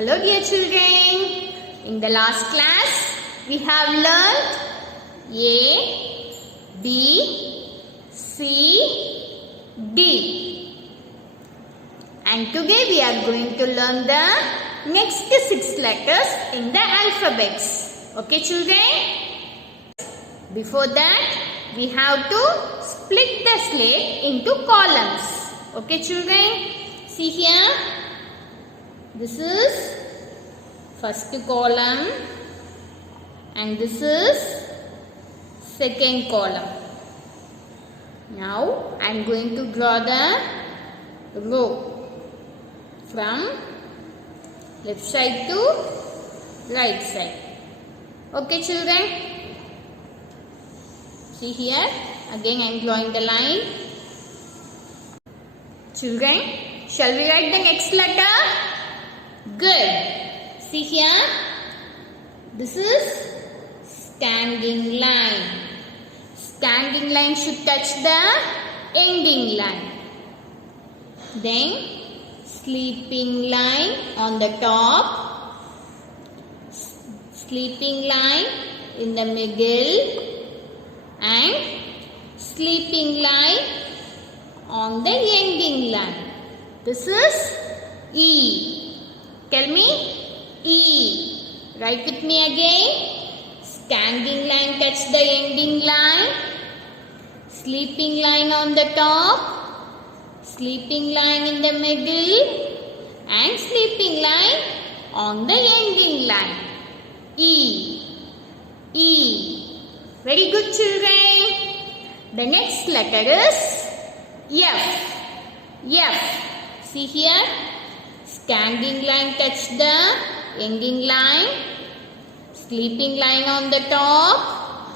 Hello dear children. In the last class we have learnt A, B, C, D. And today we are going to learn the next 6 letters in the alphabets. Okay children? Before that we have to split the slate into columns. Okay children? See here. This is first column and this is second column. Now I am going to draw the row from left side to right side. Okay children? See here, again I am drawing the line. Children, shall we write the next letter? Good. See here, this is standing line. Standing line should touch the ending line. Then sleeping line on the top, sleeping line in the middle, and sleeping line on the ending line. This is E. Tell me, E. Write with me again. Standing line touch the ending line. Sleeping line on the top. Sleeping line in the middle. And sleeping line on the ending line. E. E. Very good children. The next letter is F. F. See here. Standing line touch the ending line. Sleeping line on the top.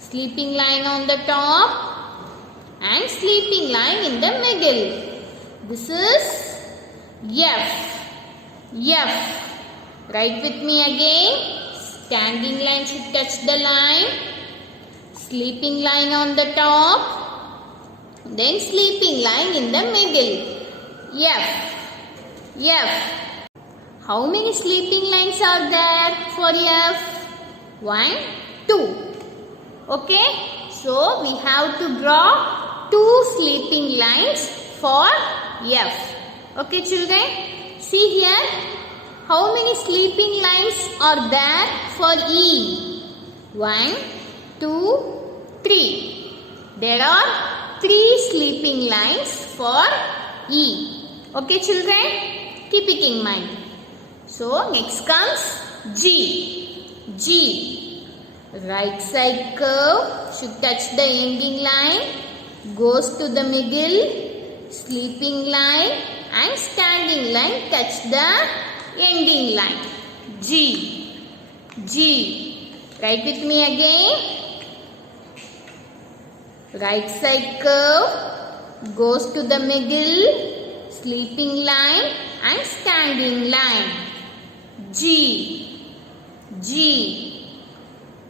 Sleeping line on the top. And sleeping line in the middle. This is F. F. Write with me again. Standing line should touch the line. Sleeping line on the top. Then sleeping line in the middle. F. F. How many sleeping lines are there for F? 1, 2. Okay. So we have to draw 2 sleeping lines for F. Okay children. See here. How many sleeping lines are there for E? 1, 2, 3. There are 3 sleeping lines for E. Okay children? Keep it in mind. So next comes G. G. Right side curve should touch the ending line. Goes to the middle. Sleeping line and standing line touch the ending line. G. G. Write with me again. Right side curve goes to the middle. Sleeping line and standing line. G. G.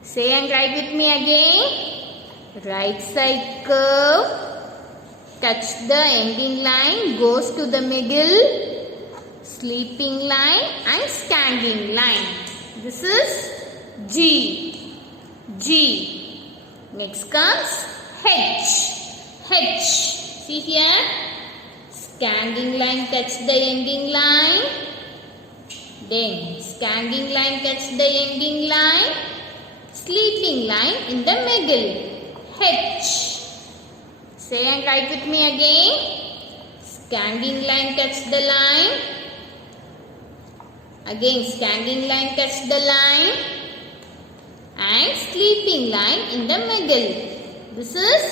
Say and write with me again. Right side curve touch the ending line, goes to the middle, sleeping line and standing line. This is G. G. Next comes H. H. See here. Standing line touch the ending line. Then standing line touch the ending line. Sleeping line in the middle. H. Say and write with me again. Standing line touch the line. Again standing line touch the line. And sleeping line in the middle. This is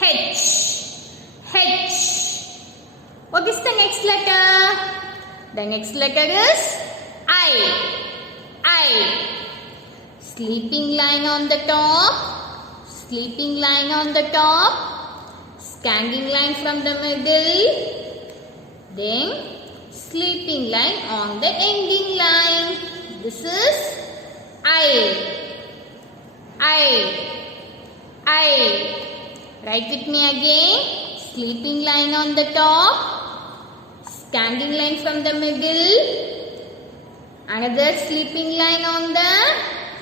H. H. What is the next letter? The next letter is I. I. Sleeping line on the top. Sleeping line on the top. Standing line from the middle. Then sleeping line on the ending line. This is I. I. I. Write with me again. Sleeping line on the top. Standing line from the middle. Another sleeping line on the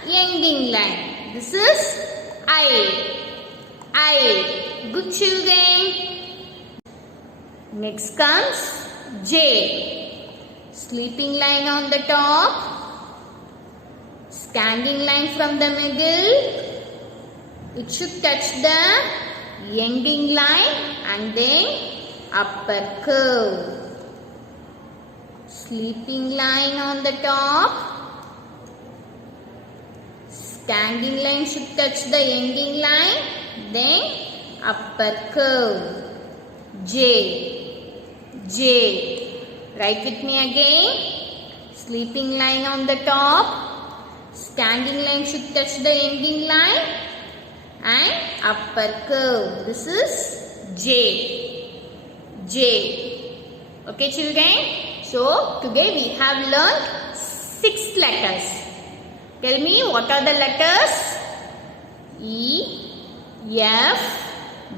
ending line. This is I. I. Good children. Next comes J. Sleeping line on the top. Standing line from the middle. It should touch the ending line and then upper curve. Sleeping line on the top. Standing line should touch the ending line, then upper curve. J. J. Write with me again. Sleeping line on the top. Standing line should touch the ending line and upper curve. This is J. J. Okay children. So today we have learned 6 letters. Tell me what are the letters? E, F,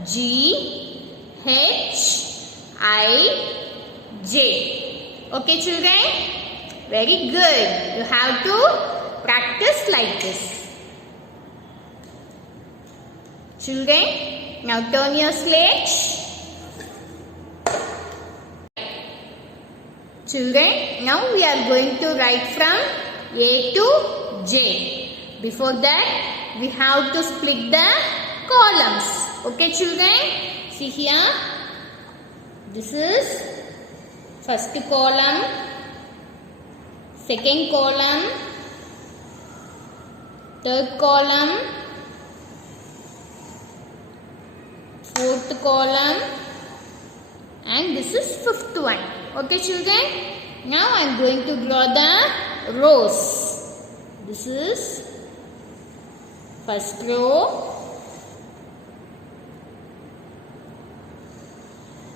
G, H, I, J. Okay children? Very good. You have to practice like this. Children, now turn your slate. Children, now we are going to write from A to J. Before that, we have to split the columns. Okay children? See here. This is first column, second column, third column, fourth column, and this is fifth one. Okay children? Now I am going to draw the rows. This is first row,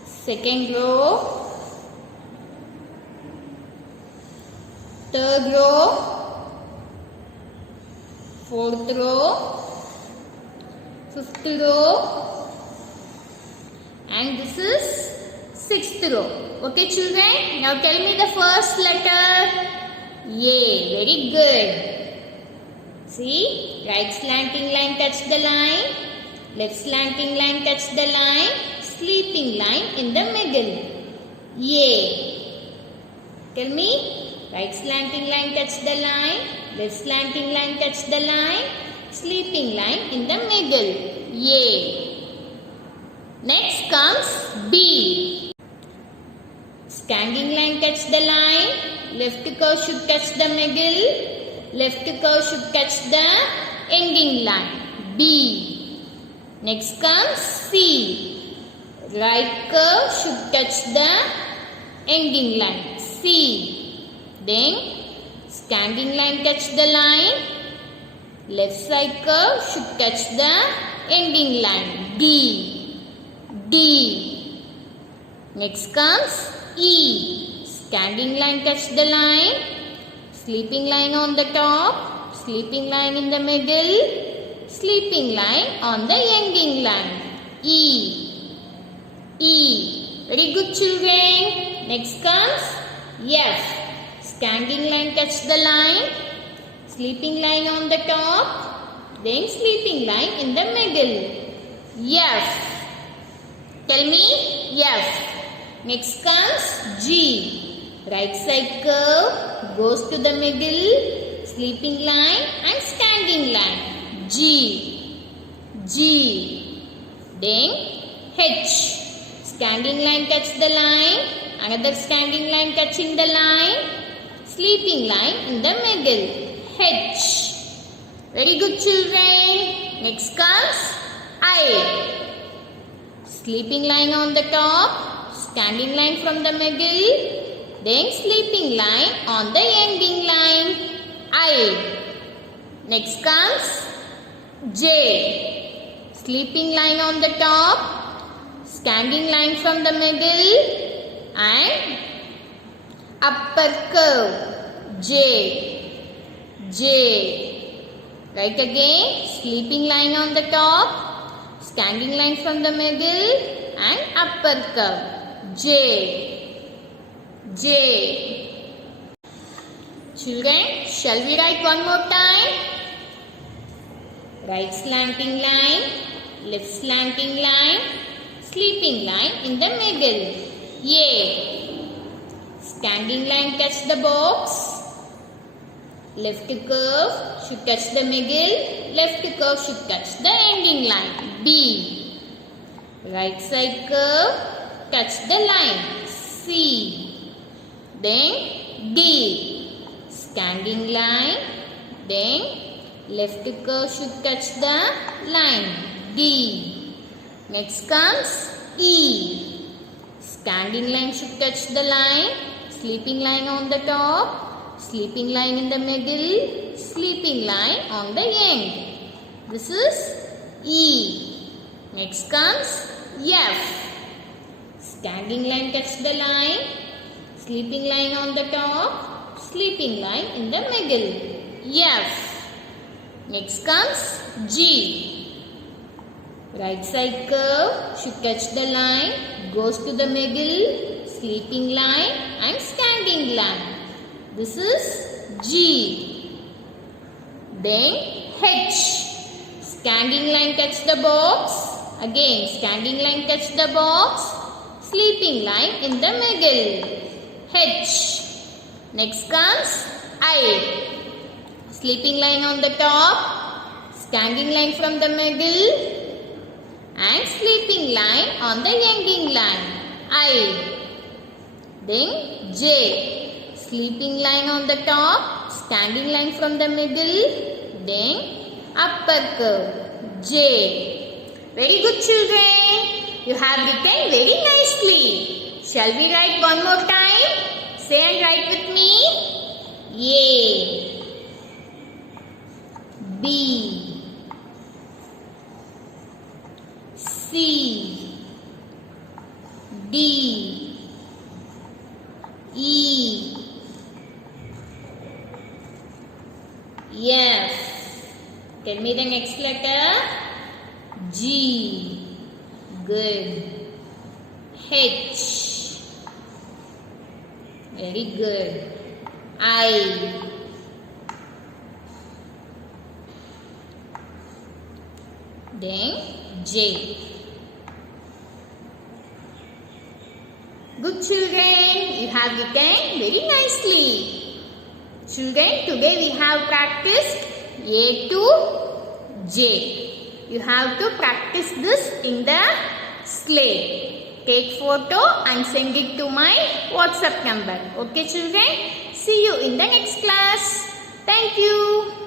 second row, third row, fourth row, fifth row, and this is sixth row. Okay children? Now tell me the first letter. A. Very good. See? Right slanting line touch the line. Left slanting line touch the line. Sleeping line in the middle. A. Tell me. Right slanting line touch the line. Left slanting line touch the line. Sleeping line in the middle. A. Next comes B. Standing line touch the line. Left curve should touch the middle. Left curve should touch the ending line. B. Next comes C. Right curve should touch the ending line. C. Then standing line touch the line. Left side curve should touch the ending line. D. D. Next comes E. Standing line touch the line. Sleeping line on the top. Sleeping line in the middle. Sleeping line on the ending line. E. E. Very good children. Next comes F. Standing line touch the line. Sleeping line on the top. Then sleeping line in the middle. F. Tell me F. Next comes G. Right side curve goes to the middle, sleeping line and standing line. G. G. Then H. Standing line touch the line, another standing line touching the line, sleeping line in the middle. H. Very good children. Next comes I. Sleeping line on the top, standing line from the middle, then sleeping line on the ending line. I. Next comes J. Sleeping line on the top, standing line from the middle and upper curve. J. J. Right again, sleeping line on the top, standing line from the middle and upper curve. J. J. Children, shall we write one more time? Right slanting line, left slanting line, sleeping line in the middle. A. Standing line touch the box. Left curve should touch the middle. Left curve should touch the ending line. B. Right side curve touch the line. C. Then D. Standing line. Then left curve should touch the line. D. Next comes E. Standing line should touch the line. Sleeping line on the top. Sleeping line in the middle. Sleeping line on the end. This is E. Next comes F. Standing line touch the line. Sleeping line on the top. Sleeping line in the middle. F. Next comes G. Right side curve should touch the line. Goes to the middle. Sleeping line and standing line. This is G. Then H. Standing line touch the box. Again standing line touch the box. Sleeping line in the middle. H. Next comes I. Sleeping line on the top. Standing line from the middle. And sleeping line on the ending line. I. Then J. Sleeping line on the top. Standing line from the middle. Then upper curve. J. Very good, children. You have written very nicely. Shall we write one more time? Say and write with me. A. B. C. D. E. F. Tell me the next letter. G. Good. H. Very good. I. Then J. Good, children. You have written very nicely. Children, today we have practiced A to J. You have to practice this in the slate. Take photo and send it to my WhatsApp number. Okay, children? See you in the next class. Thank you.